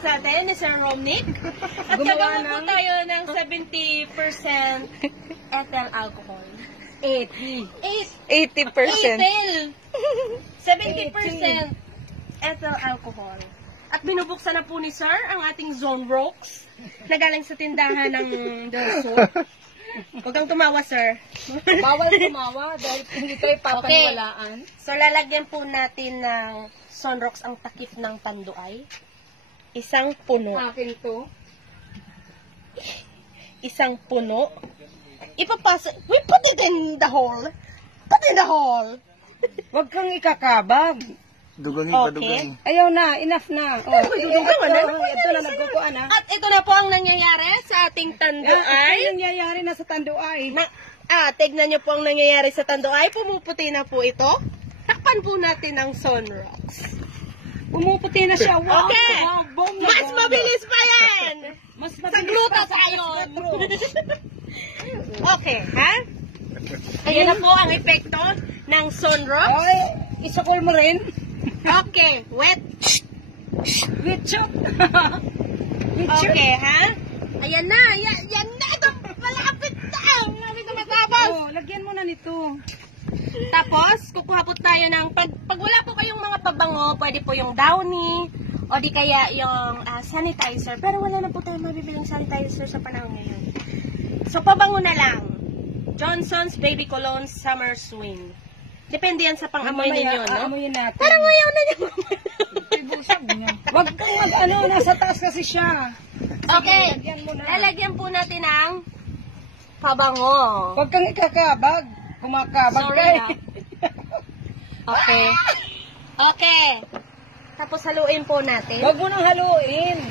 sa atin ni Sir Romnick. At gagawa po tayo ng 70% ethyl alcohol. 80%. Ethyl! 70% ethyl alcohol. At binubuksan na po ni Sir ang ating Zone Rocks na galing sa tindahan ng Dorso. Huwag kang tumawa, Sir. Bawal tumawa dahil hindi kayo papaniwalaan. Okay. So, lalagyan po natin ng Sunrocks ang takip ng tanduay. Isang puno. Akin to. Isang puno. Ipapasa. We put it in the hole. Put in the hole. Huwag kang ikakabag. Dugangin pa, dugangin. Ayaw na, enough na. Ito na nagkukuan ha. At ito na po ang nangyayari sa ating tanduay. Ito nangyayari na sa tanduay. Tignan nyo po ang nangyayari sa tanduay. Pumuputi na po ito. Takpan po natin ang Sunrocks. Pumuputi na siya. Wow. Okay. Wow, Mas mabilis pa yan. Mas sa gluta tayo. Okay, ha? Ayan na po ang epekto ng Sunrocks. Ay, isakol mo rin. Okay, wet. With chop. Okay, ha? Ayan na, yan na. Ito, malapit na. Malapit na matapos. Oh, lagyan mo na nito. Tapos, kukuha po tayo ng, pag wala po kayong mga pabango, pwede po yung Downy, o di kaya yung sanitizer. Pero wala na po tayong mabibiling sanitizer sa panahon ngayon. So, pabango na lang. Johnson's Baby Cologne Summer Swing. Depende yan sa pang-amoy ninyo, no? Amoyin natin. Parang ayaw na niya. Wag kang nasa taas kasi siya. Okay, Lagyan mo na. lalagyan po natin ang pabango. Wag kang ikakabag. Kumakabag Sorry, ka eh. ha? Okay. Okay. Tapos haluin po natin. Wag mo nang haluin.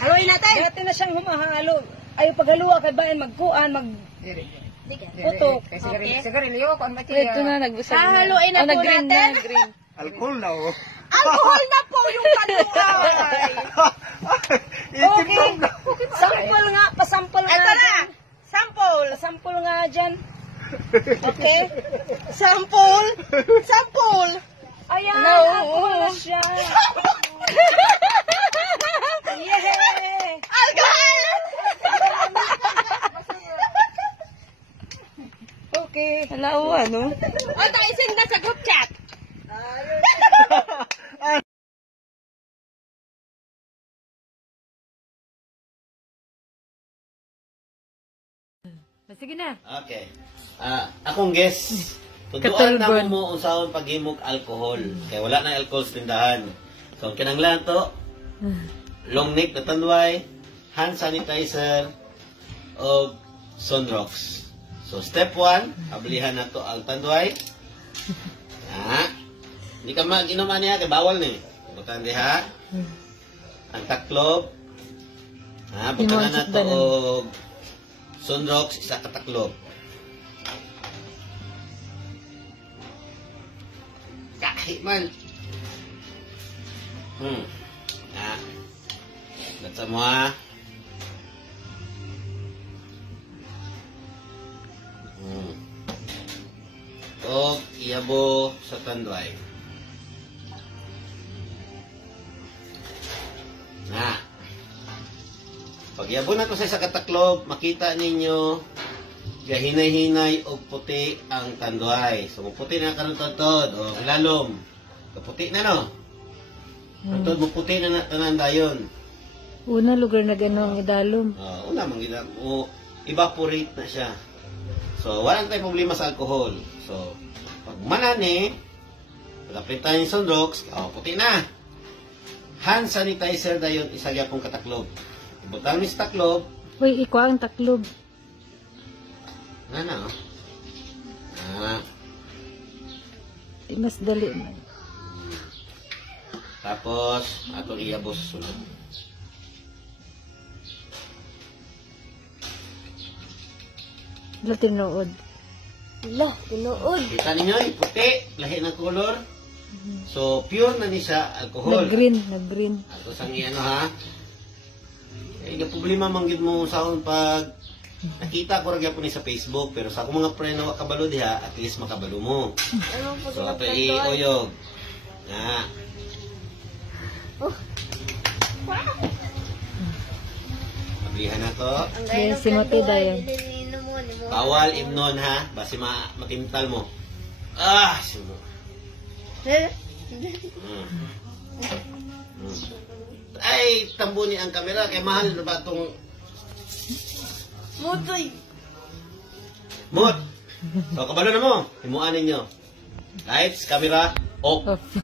Haluin natin. Dati na siyang humahalo. Ay, paghaluwa kay bayan, magkuan, putok. Okay. Sigarilyo, kung Ito na, nagbusag na. Hahaluin na po nag-green natin. na, green. Alcohol na, oh. Alcohol na po yung tanduay. Okay. Sample nga, pasample nga. Ito na. Sample. Pasample nga dyan. Okay. Sample. Sample. Ayan, No. alcohol na siya. Yay! Alcohol! Okay. Hala, ano? O, ito, isend na sa group chat. Sige na. Okay. Akong guess, tuduan na mo unsahon paghimog alcohol. Kaya wala na alcohol sa tindahan. So, ang kinanglan to, long neck na tanduay, hand sanitizer, o Sunrocks. So, step 1, abilihan na to ang tanduay. Hindi ka mag-inuman niya, kaya bawal ni. Butan diha. Ang taklob. Butan na to og Sunrocks, isa kataklob. Kahit man. That's mo ha. O iyabo sa tanduay. Pag iyabo na ko sa isa kataklob, makita ninyo gahinay-hinay o puti ang tanduay. So, puti na kanutod o ilalom. Kaputi na, no? Kanutod mo puti na tanan dayon. Una lugar na ganong idalom. Una, evaporate na siya. So, walang tayong problema sa alcohol. So, pag manani, pag-aplitan yung Sunrocks, puti na. Hand sanitizer dayon, isa gyapong kataklob. Butang ni sa taklob. Uy, ikaw ang taklob. Ano? Di mas dali mo. Tapos, atong iyabos sunod. Wala tinuod. Lah, tinuod. Kita ninyo, puti, lahi ng color. So, pure na ni siya alcohol. Nag-green. Ato sang ano ha. Yung problema manggid mo sa akong pag nakita ko rin po ni sa Facebook, pero sa akong mga friend na makabalo diha, at least makabalo mo. So, ato i-oyog. Ablihan na to. Yan si Matida yan. Bawal imnon ha. Basi matintal mo. Ah, sino. Ay, tambuni ang kamera. Kaya mahal na ba itong... Mutoy. Mut! So, kabalo na mo. Himuanin nyo. Lights, camera, off. Off.